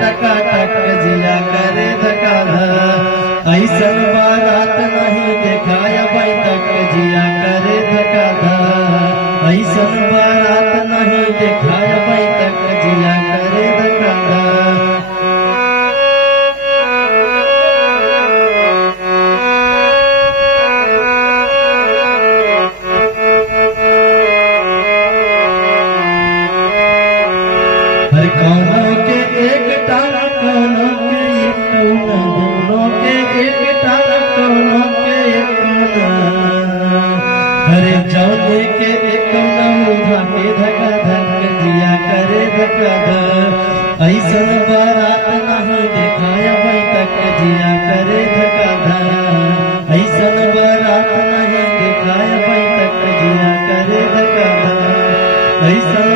टका टक जिया करे धका धा। ऐसन बारात नहीं देखाया भाई तक जिया करे धका धा। ऐसन बारात नहीं देखाया भाई तक जिया करे धका धा। हर कौनों के एक टारा कौनों के एक कोना, दोनों के एक टारा कौनों के एक कोना। हरे चौथे के एक कोना उठा के धका धक जिया करे धका धा। ऐसन बारात नहीं देखाया भाई तक जिया करे धका धा। ऐसन बारात नहीं देखाया भाई तक जिया करे धका धा। ऐसन